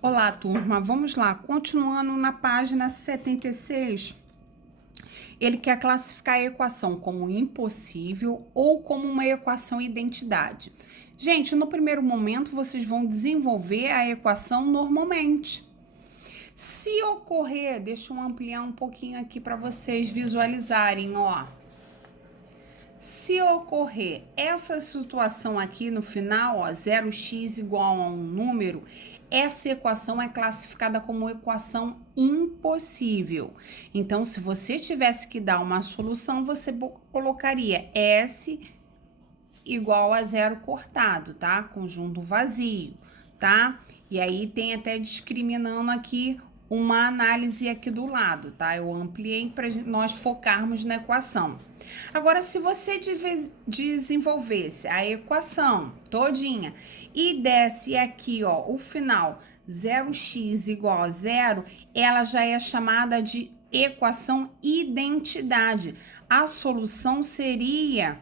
Olá, turma. Vamos lá. Continuando na página 76, ele quer classificar a equação como impossível ou como uma equação identidade. Gente, no primeiro momento, vocês vão desenvolver a equação normalmente. Se ocorrer, deixa eu ampliar um pouquinho aqui para vocês visualizarem, ó. Se ocorrer essa situação aqui no final, ó, 0x igual a um número, essa equação é classificada como equação impossível. Então, se você tivesse que dar uma solução, você colocaria S igual a zero cortado, tá? Conjunto vazio, tá? E aí tem até discriminando aqui uma análise aqui do lado, tá? Eu ampliei para nós focarmos na equação. Agora, se você desenvolvesse a equação todinha e desse aqui, ó, o final 0x igual a zero, ela já é chamada de equação identidade. A solução seria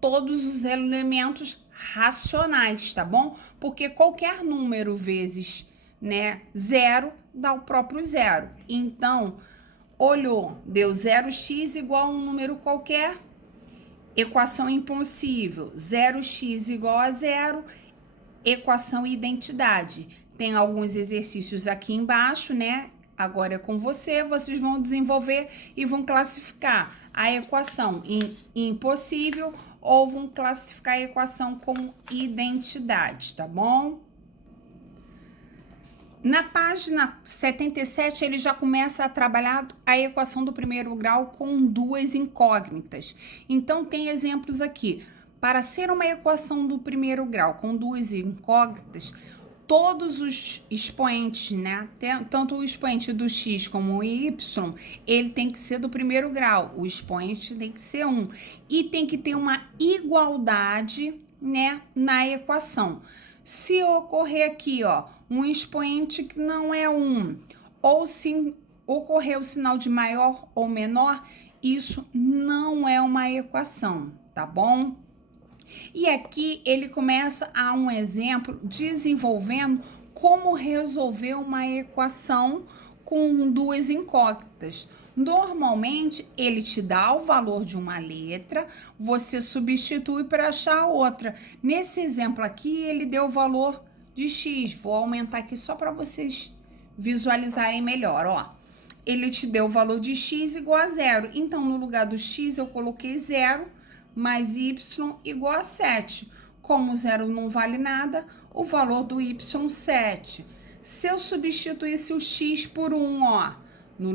todos os elementos racionais, tá bom? Porque qualquer número vezes, né, zero dá o próprio zero. Então, olhou, deu 0x igual a um número qualquer, equação impossível, 0x igual a zero, equação identidade. Tem alguns exercícios aqui embaixo, né? Agora é com você, vocês vão desenvolver e vão classificar a equação em impossível ou vão classificar a equação como identidade, tá bom? Na página 77, ele já começa a trabalhar a equação do primeiro grau com duas incógnitas. Então, tem exemplos aqui. Para ser uma equação do primeiro grau com duas incógnitas, todos os expoentes, né, tanto o expoente do x como o y, ele tem que ser do primeiro grau. O expoente tem que ser 1. E tem que ter uma igualdade, né, na equação. Se ocorrer aqui, ó, um expoente que não é 1, ou se ocorrer o sinal de maior ou menor, isso não é uma equação, tá bom? E aqui ele começa a um exemplo desenvolvendo como resolver uma equação com duas incógnitas. Normalmente, ele te dá o valor de uma letra, você substitui para achar a outra. Nesse exemplo aqui, ele deu o valor de x. Vou aumentar aqui só para vocês visualizarem melhor, ó. Ele te deu o valor de x igual a zero. Então, no lugar do x, eu coloquei zero, mais y igual a 7. Como zero não vale nada, o valor do y 7. Se eu substituísse o x por 1, ó, no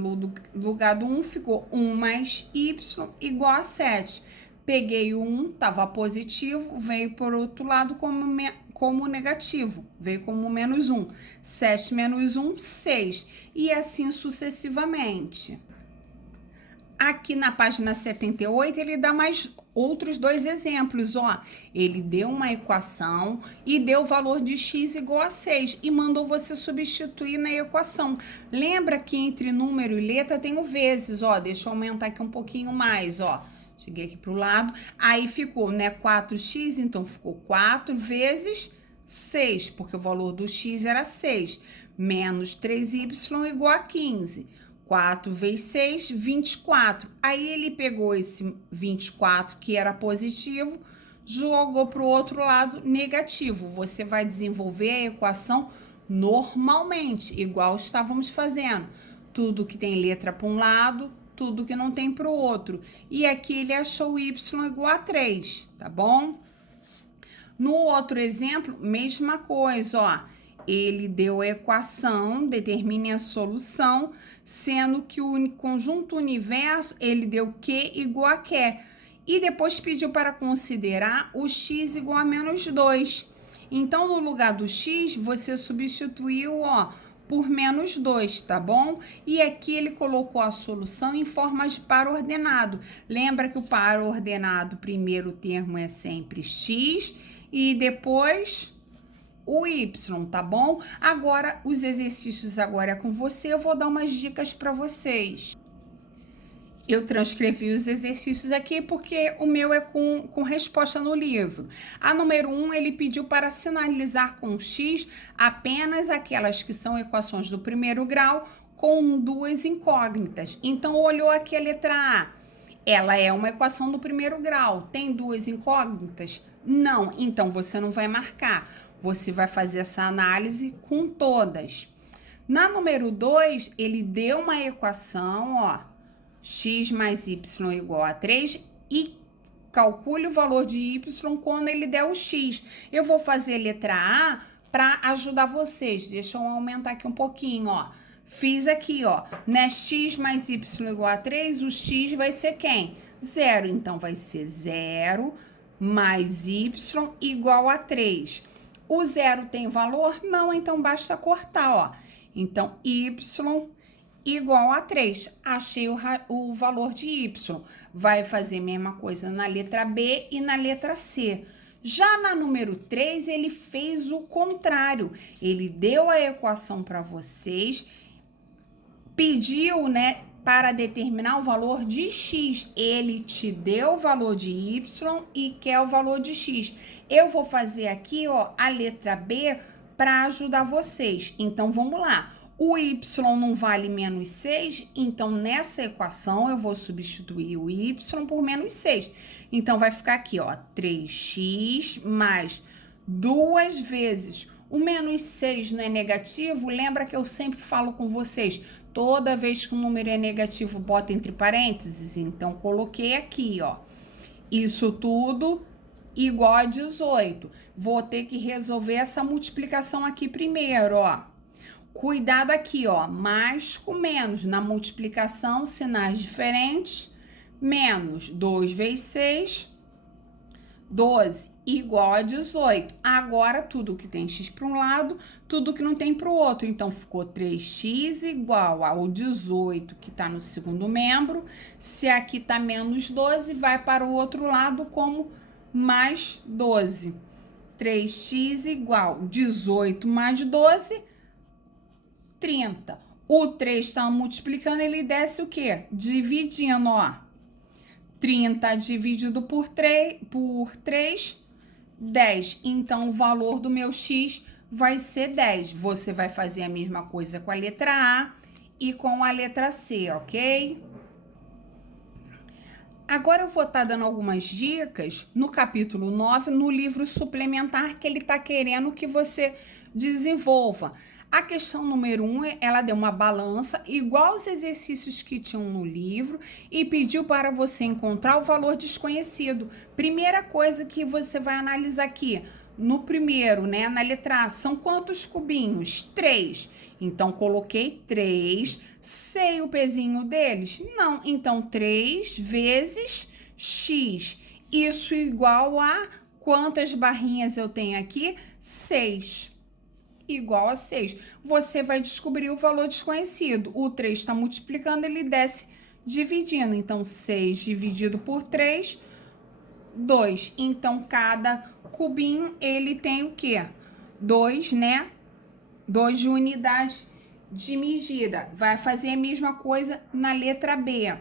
lugar do 1 ficou 1 mais y igual a 7. Peguei o 1, estava positivo, veio por outro lado como negativo, veio como menos 1. 7 menos 1, 6. E assim sucessivamente. Aqui na página 78, ele dá mais outros dois exemplos, ó. Ele deu uma equação e deu o valor de x igual a 6 e mandou você substituir na equação. Lembra que entre número e letra tem o vezes, ó. Deixa eu aumentar aqui um pouquinho mais, ó. Cheguei aqui pro lado, aí ficou, né, 4x, então ficou 4 vezes 6, porque o valor do x era 6, menos 3y igual a 15. 4 vezes 6, 24. Aí ele pegou esse 24, que era positivo, jogou para o outro lado negativo. Você vai desenvolver a equação normalmente, igual estávamos fazendo. Tudo que tem letra para um lado, tudo que não tem para o outro. E aqui ele achou y igual a 3, tá bom? No outro exemplo, mesma coisa, ó. Ele deu a equação, determine a solução, sendo que o conjunto universo, ele deu Q igual a Q. E depois pediu para considerar o x igual a menos 2. Então, no lugar do x, você substituiu, ó, por menos 2, tá bom? E aqui ele colocou a solução em forma de par ordenado. Lembra que o par ordenado, primeiro termo é sempre x e depois o y, tá bom? Agora, os exercícios agora é com você, eu vou dar umas dicas para vocês. Eu transcrevi os exercícios aqui porque o meu é com resposta no livro. A número 1, ele pediu para sinalizar com X apenas aquelas que são equações do primeiro grau com duas incógnitas. Então, olhou aqui a letra A. Ela é uma equação do primeiro grau. Tem duas incógnitas? Não. Então, você não vai marcar. Você vai fazer essa análise com todas. Na número 2, ele deu uma equação, ó, x mais y igual a 3 e calcule o valor de y quando ele der o x. Eu vou fazer a letra A para ajudar vocês. Deixa eu aumentar aqui um pouquinho, ó. Fiz aqui, ó, né? X mais y igual a 3, o x vai ser quem? 0. Então, vai ser 0 mais y igual a 3. O 0 tem valor? Não, então basta cortar, ó. Então, y igual a 3. Achei o valor de y. Vai fazer a mesma coisa na letra B e na letra C. Já na número 3, ele fez o contrário. Ele deu a equação para vocês, pediu, né, para determinar o valor de x. Ele te deu o valor de y e quer o valor de x. Eu vou fazer aqui, ó, a letra B para ajudar vocês. Então, vamos lá. O y não vale menos 6, então nessa equação eu vou substituir o y por menos 6. Então, vai ficar aqui, ó, 3x mais 2 vezes o menos 6 não é negativo. Lembra que eu sempre falo com vocês, toda vez que o número é negativo, bota entre parênteses. Então, coloquei aqui, ó, isso tudo igual a 18. Vou ter que resolver essa multiplicação aqui primeiro, ó. Cuidado aqui, ó, mais com menos. Na multiplicação, sinais diferentes. Menos 2 vezes 6, 12, igual a 18. Agora, tudo que tem x para um lado, tudo que não tem para o outro. Então, ficou 3x igual ao 18, que está no segundo membro. Se aqui está menos 12, vai para o outro lado como mais 12. 3x igual 18 mais 12, 30. O 3 está multiplicando, ele desce o quê? Dividindo, ó. 30 dividido por 3, 10. Então, o valor do meu x vai ser 10. Você vai fazer a mesma coisa com a letra A e com a letra C, ok? Agora eu vou estar dando algumas dicas no capítulo 9, no livro suplementar que ele está querendo que você desenvolva. A questão número 1, ela deu uma balança igual aos exercícios que tinham no livro e pediu para você encontrar o valor desconhecido. Primeira coisa que você vai analisar aqui, no primeiro, né, na letra A, são quantos cubinhos? 3. Então, coloquei 3. Sei o pezinho deles? Não. Então, 3 vezes x. Isso igual a quantas barrinhas eu tenho aqui? 6. Igual a 6. Você vai descobrir o valor desconhecido. O 3 está multiplicando, ele desce dividindo. Então, 6 dividido por 3, 2. Então, cada cubinho, ele tem o quê? 2, né? 2 de unidade de medida. Vai fazer a mesma coisa na letra B.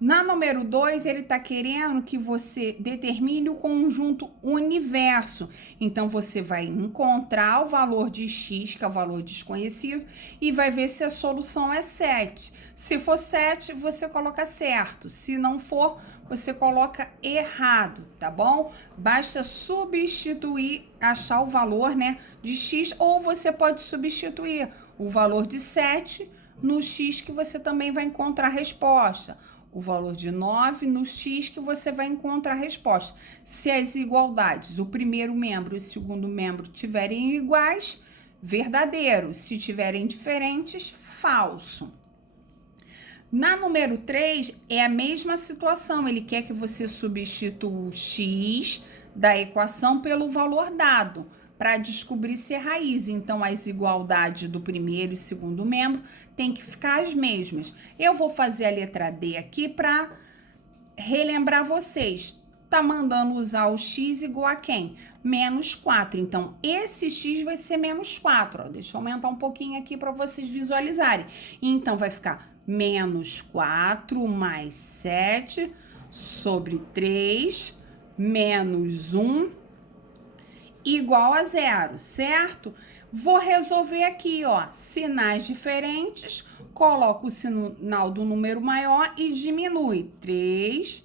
Na número 2, ele está querendo que você determine o conjunto universo. Então, você vai encontrar o valor de x, que é o valor desconhecido, e vai ver se a solução é 7. Se for 7, você coloca certo. Se não for, você coloca errado, tá bom? Basta substituir, achar o valor, né, de x, ou você pode substituir o valor de 7 no x, que você também vai encontrar a resposta. O valor de 9 no x, que você vai encontrar a resposta. Se as igualdades, o primeiro membro e o segundo membro tiverem iguais, verdadeiro. Se tiverem diferentes, falso. Na número 3, é a mesma situação. Ele quer que você substitua o x da equação pelo valor dado, para descobrir se é raiz. Então, as igualdades do primeiro e segundo membro tem que ficar as mesmas. Eu vou fazer a letra D aqui para relembrar vocês. Tá mandando usar o x igual a quem? Menos 4. Então, esse x vai ser menos 4. Ó. Deixa eu aumentar um pouquinho aqui para vocês visualizarem. Então, vai ficar menos 4 mais 7 sobre 3 menos 1 igual a 0, certo? Vou resolver aqui, ó, sinais diferentes, coloco o sinal do número maior e diminui. 3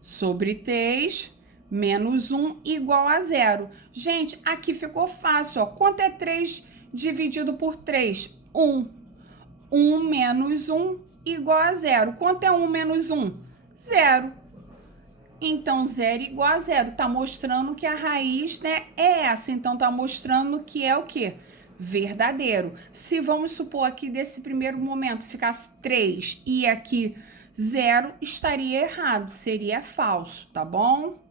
sobre 3 menos 1 igual a 0. Gente, aqui ficou fácil, ó. Quanto é 3 dividido por 3? 1. 1 menos 1 igual a 0. Quanto é 1 menos 1? 0. Então, 0 igual a 0. Tá mostrando que a raiz, né, é essa. Então, tá mostrando que é o quê? Verdadeiro. Se vamos supor aqui desse primeiro momento ficasse 3 e aqui 0, estaria errado. Seria falso, tá bom?